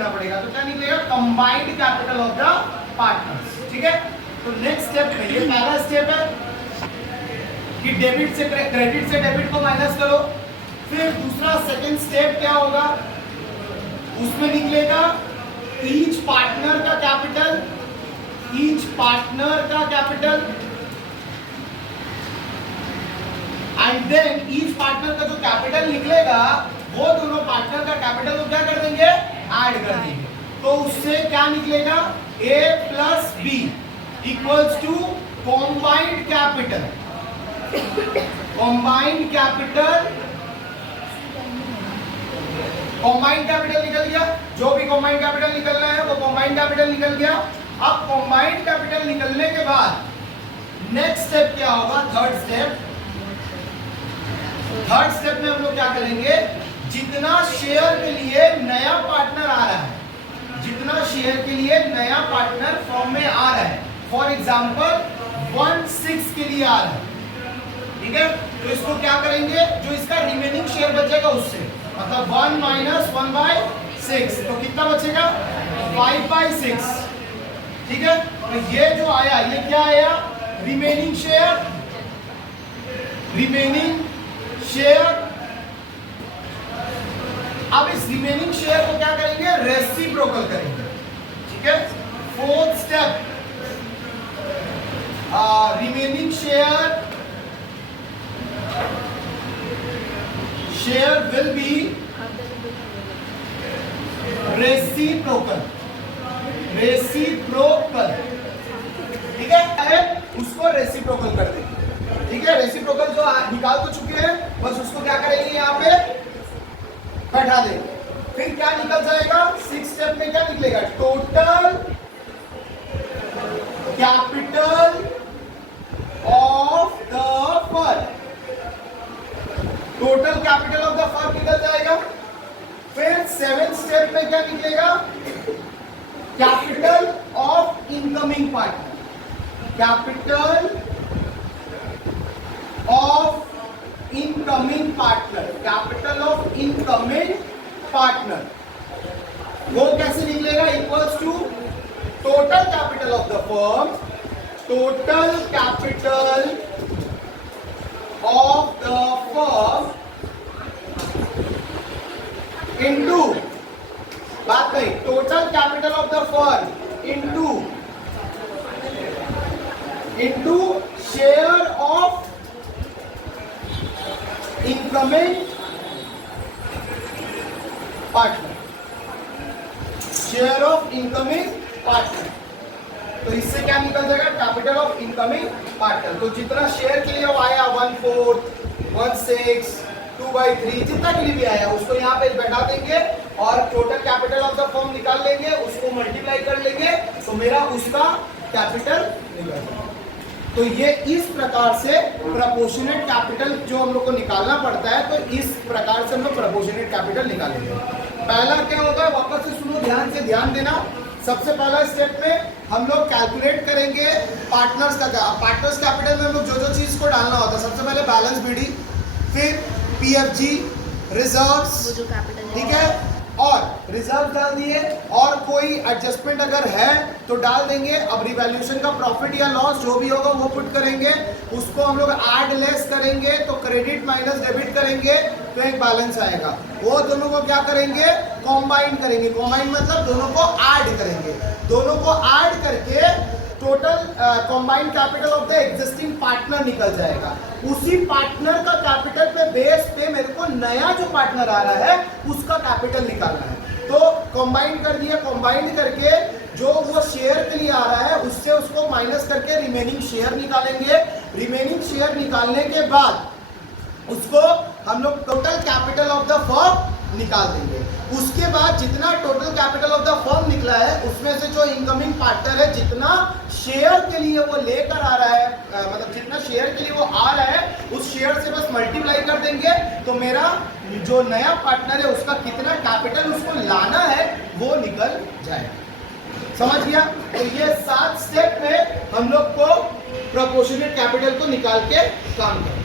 करना पड़ेगा। तो क्या निकलेगा? Combined capital of the partners. ठीक है, तो नेक्स्ट स्टेप में ये पहला स्टेप है कि डेबिट से क्रेडिट से डेबिट को माइनस करो। फिर दूसरा सेकंड स्टेप क्या होगा, उसमें निकलेगा ईच पार्टनर का कैपिटल, ईच पार्टनर का capital and then each partner का जो कैपिटल निकलेगा वो दोनों पार्टनर का कैपिटल को क्या कर देंगे? ऐड कर देंगे। तो उससे क्या निकलेगा? A plus B equals to combined capital, combined capital, combined capital निकल गया। जो भी कॉम्बाइंड कैपिटल निकलना है वो कॉम्बाइंड कैपिटल निकल गया। अब कॉम्बाइंड कैपिटल निकलने के बाद नेक्स्ट स्टेप क्या होगा? Third step. थर्ड स्टेप में हम लोग क्या करेंगे, जितना शेयर के लिए नया पार्टनर आ रहा है, जितना शेयर के लिए नया पार्टनर फॉर्म में आ रहा है, फॉर एग्जांपल 1/6 के लिए आ रहा है, ठीक है, तो इसको क्या करेंगे, जो इसका रिमेनिंग शेयर बचेगा उससे, मतलब 1 माइनस 1/6, तो कितना बचेगा? 5/6। ठीक है, तो ये जो आया ये क्या आया? Remaining share, remaining share. अब इस रिमेनिंग शेयर को क्या करेंगे? रेसिप्रोकल करेंगे। ठीक है, fourth step, remaining share, share will be reciprocal, reciprocal. ठीक है, उसको रेसिप्रोकल कर देंगे। ठीक है, रेसिप्रोकल जो निकाल तो चुके हैं, बस उसको क्या करेंगे? यहाँ पे बैठा देंगे। फिर क्या निकल जाएगा? 6 स्टेप में क्या निकलेगा? Total capital of the firm, total capital of the firm निकल जाएगा। फिर 7 स्टेप में क्या निकलेगा? Capital of incoming partner, capital of incoming partner, capital of incoming partner, वो कैसे निकलेगा? Equals to total capital of the firm, total capital of the firm into, बात नहीं, total capital of the firm into share of incoming partner, share of incoming partner. तो इससे क्या निकल जाएगा? Capital of incoming partner. तो जितना share के लिए वो आया 1/4, 1/6, 2/3, जितना के लिए भी आया उसको यहाँ पे बैठा देंगे और total capital of the firm निकाल लेंगे, उसको मल्टीप्लाई कर लेंगे, तो मेरा उसका कैपिटल निकल जाएगा। तो ये इस प्रकार से प्रोपोर्शनेट कैपिटल जो हम लोग को निकालना पड़ता है, तो इस प्रकार से हम लोग प्रोपोर्शनेट कैपिटल निकालेंगे। पहला क्या होगा? वापस से सुनो, ध्यान से ध्यान देना। सबसे पहला स्टेप में हम लोग कैलकुलेट करेंगे पार्टनर्स का। पार्टनर्स कैपिटल में हम लोग जो जो चीज को डालना होता है, सबसे पहले बैलेंस बीडी, फिर पीएफजी, रिजर्व्स, ठीक है, और रिजर्व डाल दिए, और कोई एडजस्टमेंट अगर है तो डाल देंगे। अब रिवैल्यूएशन का प्रॉफिट या लॉस जो भी होगा वो पुट करेंगे, उसको हम लोग ऐड लेस करेंगे, तो क्रेडिट माइनस डेबिट करेंगे तो एक बैलेंस आएगा। वो दोनों को क्या करेंगे? कॉम्बाइन करेंगे। कॉम्बाइन मतलब दोनों को ऐड करेंगे। दोनों को ऐड करके total combined capital of the existing partner निकल जाएगा। उसी पार्टनर का कैपिटल पे बेस पे मेरे को नया जो पार्टनर आ रहा है उसका कैपिटल निकालना है। तो कॉम्बाइन कर दिया, कॉम्बाइन करके जो वो शेयर के लिए आ रहा है उससे उसको माइनस करके रिमेनिंग शेयर निकालेंगे। रिमेनिंग शेयर निकालने के बाद उसको हम लोग total capital of the firm निकाल देंगे। उसके बाद जितना total capital of the firm निकला है उसमें से जो इनकमिंग पार्टनर है, जितना शेयर के लिए वो लेकर आ रहा है, मतलब जितना शेयर के लिए वो आ रहा है उस शेयर से बस मल्टीप्लाई कर देंगे, तो मेरा जो नया पार्टनर है उसका कितना कैपिटल उसको लाना है वो निकल जाएगा। समझ गया? तो ये 7 स्टेप में हम लोग को प्रोपोर्शनेट कैपिटल को निकाल के काम करना।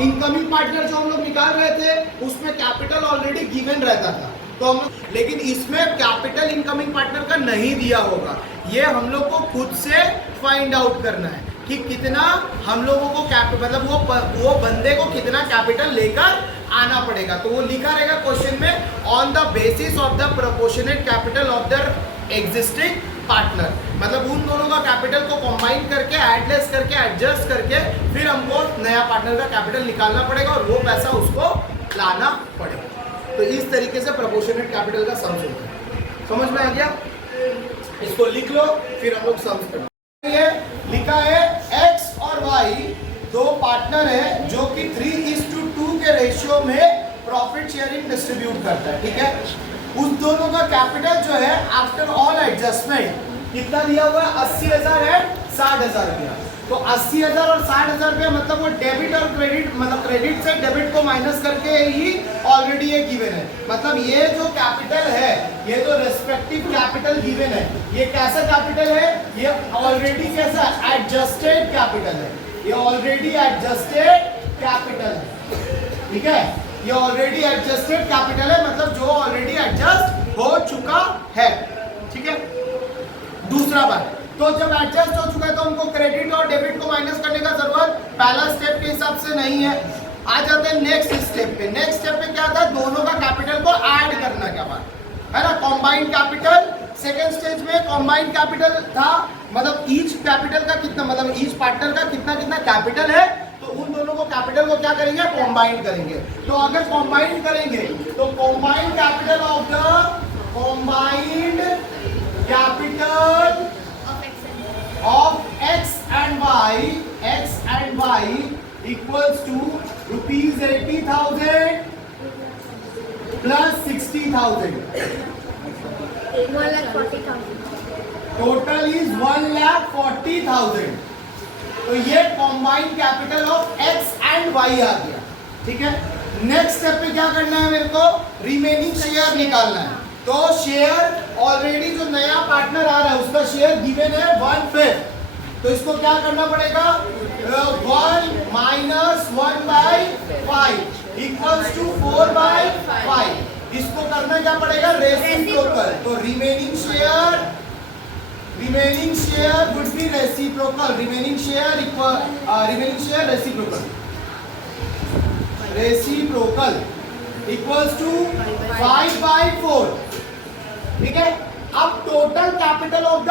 इनकमिंग पार्टनर जो हम लोग निकाल रहे थे उसमें कैपिटल ऑलरेडी गिवन रहता था, तो हम, लेकिन इसमें कैपिटल इनकमिंग पार्टनर का नहीं दिया होगा, ये हम लोग को खुद से फाइंड आउट करना है कि कितना हम लोगों को मतलब वो बंदे को कितना कैपिटल लेकर आना पड़ेगा। तो वो लिखा रहेगा क्वेश्चन में, on the basis of the proportionate capital of the existing partner, मतलब उन दोनों का कैपिटल को कंबाइन करके एडलेस करके एडजस्ट करके फिर हमको नया पार्टनर का कैपिटल निकालना पड़ेगा और वो पैसा उसको लाना पड़ेगा। तो इस तरीके से प्रोपोर्शनेट कैपिटल का सम्स होता है। समझ में आ गया? इसको लिख लो, फिर हम लोग सम्स करेंगे। ये लिखा है एक्स और वाई दो पार्टनर है जो कि 3:2 के रेशियो में प्रॉफिट शेयरिंग डिस्ट्रीब्यूट करता है। ठीक है, उस दोनों का कैपिटल जो है आफ्टर ऑल एडजस्टमेंट कितना दिया हुआ है? 80,000 है, 60,000 रुपया। तो 80,000 और 60,000 रुपया मतलब वो डेबिट और क्रेडिट, मतलब क्रेडिट से डेबिट को माइनस करके ही ऑलरेडी ये गिवन है। मतलब ये जो कैपिटल है, ये जो रेस्पेक्टिव कैपिटल गिवन है, ये कैसा कैपिटल है? ये ऑलरेडी कैसा एडजस्टेड कैपिटल है, ये ऑलरेडी एडजस्टेड कैपिटल है। ठीक है, ये ऑलरेडी एडजस्टेड कैपिटल है, मतलब जो ऑलरेडी एडजस्ट हो चुका है। ठीक है, दूसरा बात, तो जब एडजस्ट हो चुका है तो हमको क्रेडिट और डेबिट को माइनस करने का जरूरत पहला स्टेप के हिसाब से नहीं है। आ जाते हैं नेक्स्ट स्टेप पे। नेक्स्ट स्टेप पे क्या था? दोनों का कैपिटल को ऐड करना क्या बात है ना, कॉम्बाइंड कैपिटल। सेकेंड स्टेज में कॉम्बाइंड कैपिटल था, मतलब ईच कैपिटल का कितना, मतलब ईच पार्टनर का कितना कितना कैपिटल है, तो उन दोनों को कैपिटल को क्या करेंगे? कॉम्बाइन करेंगे। तो अगर कॉम्बाइन करेंगे तो combined capital of the combined capital of x and y equals to rupees 80,000 plus 60,000. 1,40,000. Total is 1,40,000. तो ये combined capital of x and y आ गया। ठीक है, नेक्स्ट स्टेप पे क्या करना है? मेरे को रिमेनिंग शेयर निकालना है। तो शेयर ऑलरेडी जो नया पार्टनर आ रहा है उसका शेयर गिवन है 1/5, तो इसको क्या करना पड़ेगा? 1 minus 1/5 equals to 4/5। इसको करना क्या पड़ेगा? रेसिप्रोकल। तो remaining share would be reciprocal, remaining share reciprocal equals to 5/4। ठीक है, अब total capital of the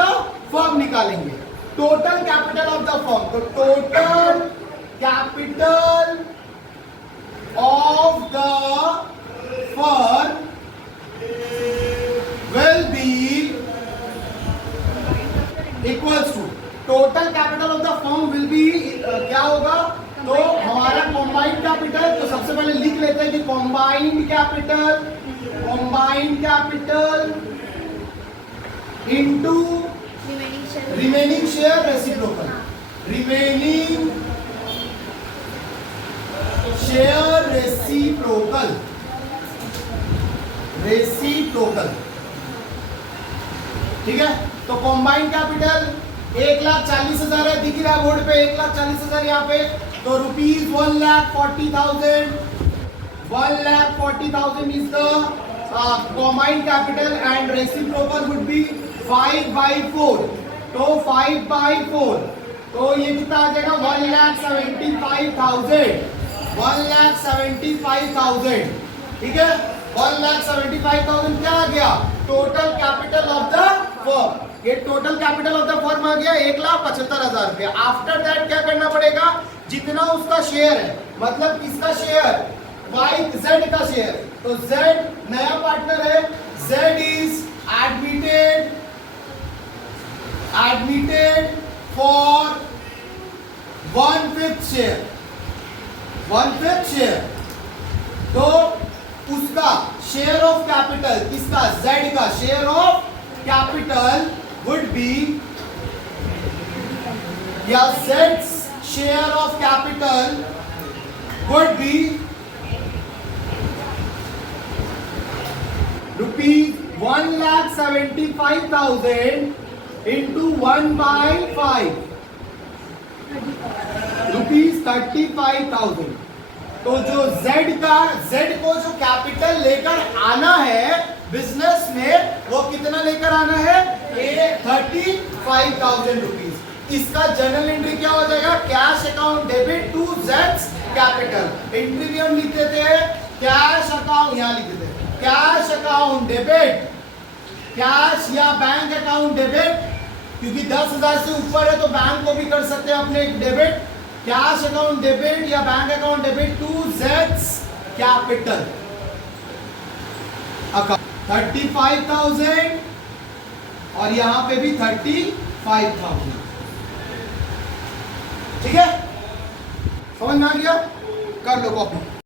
firm निकालेंगे। Total capital of the firm, तो total capital of the firm will be equals to, total capital of the firm will be क्या होगा? तो हमारा combined capital, तो सबसे पहले लिख लेते हैं कि combined capital into remaining share reciprocal, remaining share reciprocal. ठीक है, तो कॉम्बाइंड कैपिटल 1,40,000 है, दिख रहा है बोर्ड पे 1,40,000 यहाँ पे। तो rupees 1,40,000 is the combined capital and reciprocal would be 5/4। तो 5/4, तो ये कितना आ जाएगा? 1,75,000। ठीक है, 1,75,000 क्या आ गया? Total capital of the firm. ये total capital of the firm आ गया 1,75,000 रुपया। आफ्टर दैट क्या करना पड़ेगा? जितना उसका शेयर है, मतलब किसका शेयर? Z का शेयर। तो Z नया पार्टनर है, Z is admitted for 1/5 share. तो उसका शेयर ऑफ कैपिटल, किसका? Z का share of capital would be, या Z's share of capital would be rupees 1,75,000 into 1/5, rupees 35,000। तो जो Z को जो कैपिटल लेकर आना है 5,000 रुपीज। इसका जनरल एंट्री क्या हो जाएगा? कैश अकाउंट डेबिट टू जेड्स कैपिटल। एंट्री भी हम लिख देते हैं कैश अकाउंट, यहां लिख देते हैं कैश अकाउंट डेबिट, कैश या बैंक अकाउंट डेबिट, क्योंकि 10,000 से ऊपर है तो बैंक को भी कर सकते हैं अपने डेबिट। कैश अकाउंट डेबिट या बैंक अकाउंट डेबिट टू जेड्स कैपिटल अकाउंट 35,000 और यहां पे भी 35,000। ठीक है, समझ में आ गया? कर लो कॉपी।